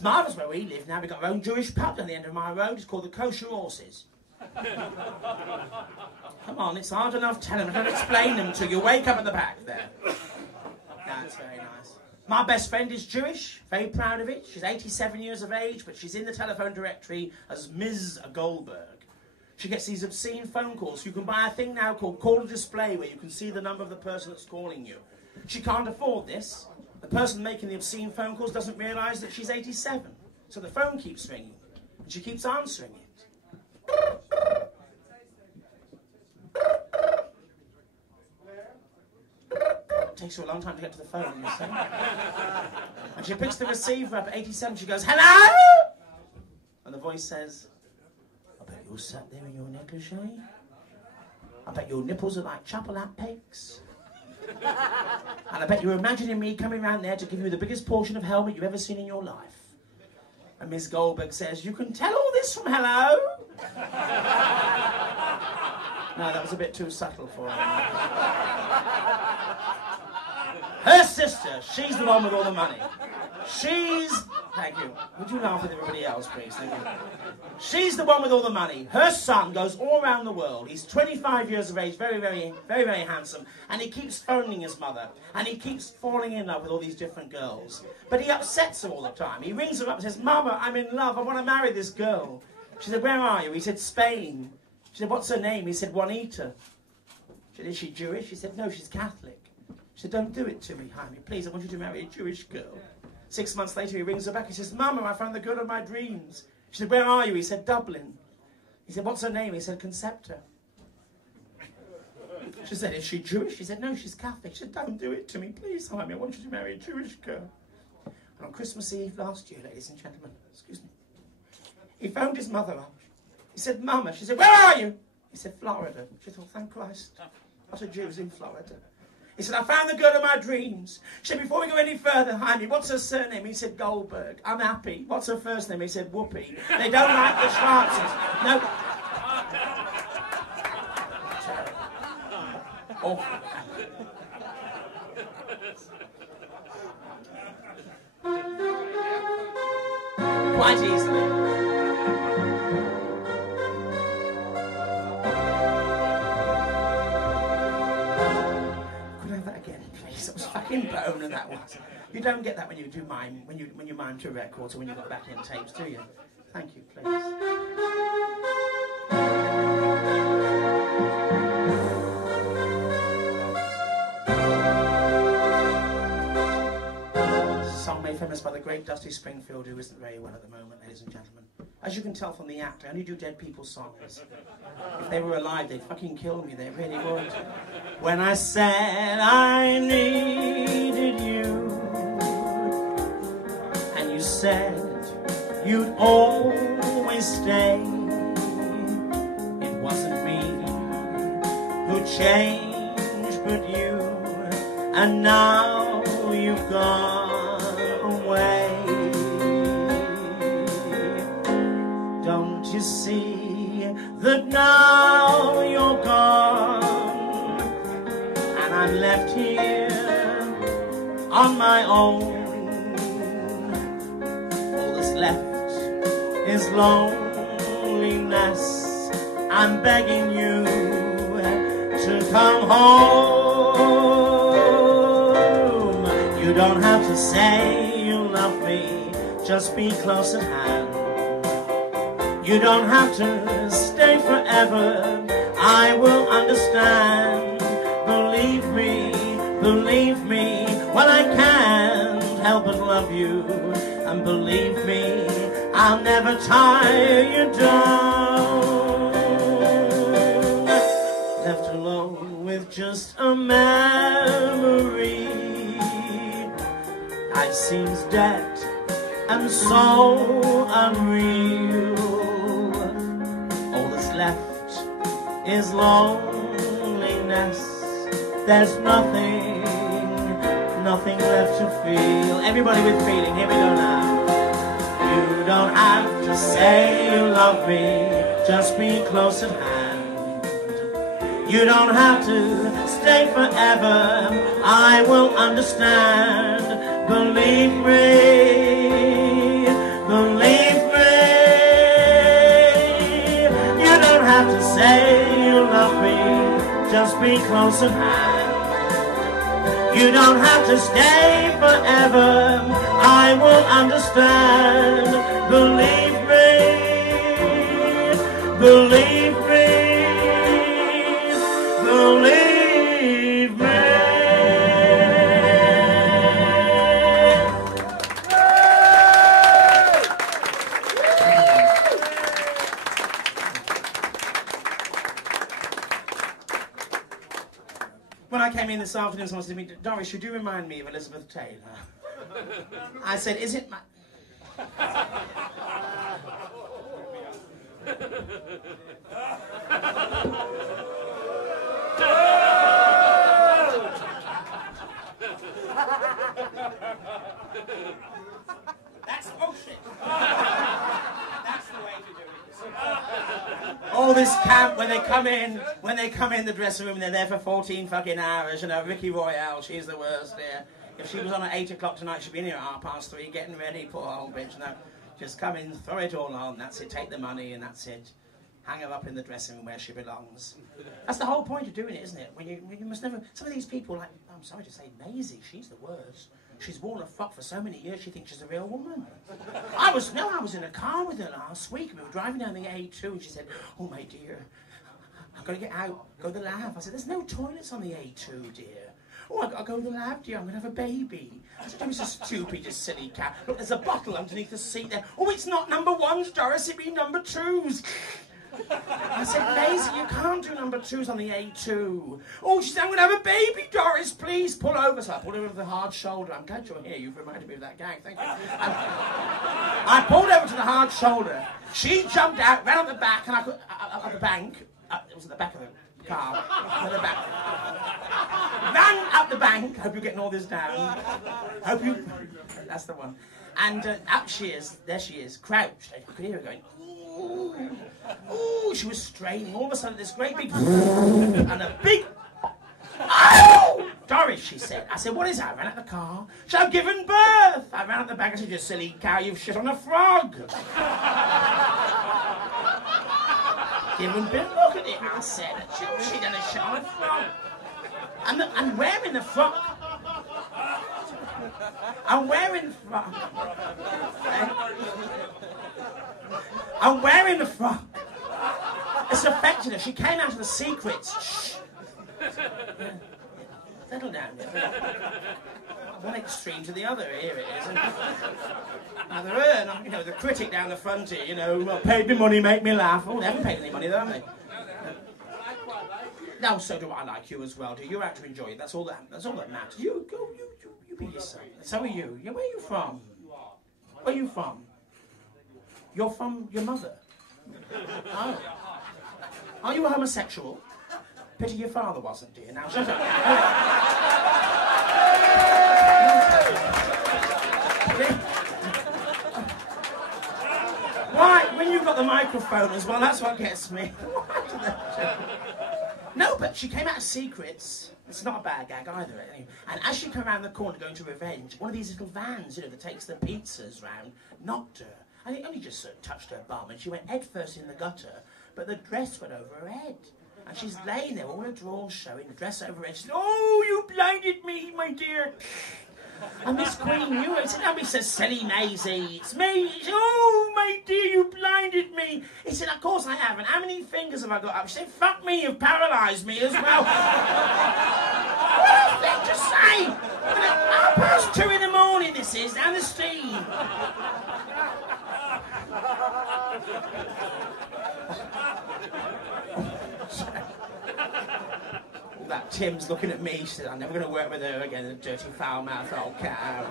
It's marvellous where we live now. We've got our own Jewish pub down the end of my road. It's called the Kosher Horses. Come on, it's hard enough telling them. I don't explain them to you. Wake up at the back there. That's very nice. My best friend is Jewish. Very proud of it. She's 87 years of age, but she's in the telephone directory as Ms. Goldberg. She gets these obscene phone calls. You can buy a thing now called Call to Display where you can see the number of the person that's calling you. She can't afford this. The person making the obscene phone calls doesn't realise that she's 87. So the phone keeps ringing. And she keeps answering it. It takes her a long time to get to the phone, you see. And she picks the receiver up at 87. She goes, hello? And the voice says, I bet you're sat there in your negligee. I bet your nipples are like chapel-out pegs. And I bet you're imagining me coming round there to give you the biggest portion of helmet you've ever seen in your life. And Miss Goldberg says, you can tell all this from hello? No, that was a bit too subtle for her. Her sister, she's the one with all the money. Thank you. Would you laugh with everybody else, please? Thank you. She's the one with all the money. Her son goes all around the world. He's 25 years of age, very, very, very, very handsome. And he keeps phoning his mother. And he keeps falling in love with all these different girls. But he upsets her all the time. He rings her up and says, Mama, I'm in love. I want to marry this girl. She said, where are you? He said, Spain. She said, what's her name? He said, Juanita. She said, is she Jewish? He said, no, she's Catholic. She said, don't do it to me, Jaime. Please, I want you to marry a Jewish girl. 6 months later, he rings her back. He says, Mama, I found the girl of my dreams. She said, where are you? He said, Dublin. He said, what's her name? He said, Concepta. She said, is she Jewish? He said, no, she's Catholic. She said, don't do it to me, please, Jaime. I want you to marry a Jewish girl. And on Christmas Eve last year, ladies and gentlemen, excuse me, he phoned his mother up. He said, Mama. She said, where are you? He said, Florida. She thought, thank Christ. Lots of Jews in Florida. He said, I found the girl of my dreams. She said, before we go any further, Jaime, what's her surname? He said, Goldberg. I'm happy. What's her first name? He said, Whoopi. They don't like the Schwarzes. No. Awful. Quite easily. Fucking bone, and that was. You don't get that when you do mime, when you mime to records or when you've got back-end tapes, do you? Thank you, please. Song made famous by the great Dusty Springfield, who isn't very well at the moment, ladies and gentlemen. As you can tell from the act, I only do dead people's songs. If they were alive, they'd fucking kill me, they really would. When I said I needed you, and you said you'd always stay, it wasn't me who changed but you, and now you've gone away. Don't you see that now you're gone, and I'm left here on my own? All that's left is loneliness. I'm begging you to come home. You don't have to say you love me, just be close at hand. You don't have to stay forever, I will understand. Believe me, well I can't help but love you. And believe me, I'll never tie you down. Left alone with just a memory, life seems dead and so unreal. Left is loneliness. There's nothing left to feel. Everybody with feeling, here we go now. You don't have to say you love me, just be close at hand. You don't have to stay forever, I will understand. Believe me, just be close at hand. You don't have to stay forever, I will understand. Believe me, believe me, believe me. When I came in this afternoon, someone said to me, Doris, you do remind me of Elizabeth Taylor. I said, is it my... That's bullshit. That's the way to do it. All this camp when they come in the dressing room and they're there for 14 fucking hours, you know, Ricky Royale, she's the worst there. If she was on at 8 o'clock tonight, she'd be in here at 3:30 getting ready, poor old bitch, no. Just come in, throw it all on, that's it, take the money and that's it. Hang her up in the dressing room where she belongs. That's the whole point of doing it, isn't it? When you must never, some of these people, like, I'm sorry to say, Maisie, she's the worst. She's worn a frock for so many years, she thinks she's a real woman. I was in a car with her last week, we were driving down the A2 and she said, oh my dear, I've got to get out, go to the lab. I said, there's no toilets on the A2, dear. Oh, I've got to go to the lab, dear, I'm going to have a baby. I said, you're so stupid, you silly cat. Look, there's a bottle underneath the seat there. Oh, it's not number 1s, Doris, it be number 2s. I said, Maisie, you can't do number 2s on the A2. Oh, she said, I'm going to have a baby, Doris, please pull over. So I pulled over with the hard shoulder. I'm glad you're here. You've reminded me of that gag. Thank you. I pulled over to the hard shoulder. She jumped out, ran up the back, and I could, at the bank. It was at the back of the car. At the back. Ran up the bank. Hope you're getting all this down. Hope you... That's the one. And up she is. There she is, crouched. I could hear her going, ooh. Ooh, she was straining. All of a sudden, this great big... and a big... Oh! Doris, she said. I said, what is that? I ran out the car. She said, I've given birth. I ran out the back. I said, you silly cow, you've shit on a frog. Given birth? Look at it, I said. She done a shit on a frog. I'm wearing the frock. I'm wearing the frock. I'm wearing the frock. It's affected her. She came out of the secrets. Shh. Yeah. Settle down. One extreme to the other. Here it is. Now they're you know, the critic down the front here, you know, well, paid me money, make me laugh. Oh, they haven't paid any money, though, have they? No, so do I like you as well. Do you're out to enjoy it? That's all that matters. You go, you be yourself. So are you. Yeah, where are you from? Where are you from? You're from your mother. Oh. Are you a homosexual? Pity your father wasn't, dear. Now shut up. Why? When you've got the microphone as well, that's what gets me. No, but she came out of secrets. It's not a bad gag either. And as she came around the corner going to Revenge, one of these little vans, you know, that takes the pizzas round, knocked her. And it only just sort of touched her bum, and she went head first in the gutter, but the dress went over her head. And she's laying there, all her drawers showing, the dress over her head. She said, oh, you blinded me, my dear. And Miss Queen knew it. He said, don't be so silly, Maisie. It's me. She said, oh, my dear, you blinded me. He said, of course I haven't. How many fingers have I got up? She said, fuck me, you've paralysed me as well. What a thing to say. And at 2:30 in the morning, this is, down the street. That Tim's looking at me, she said, I'm never going to work with her again, the dirty foul mouth old cow.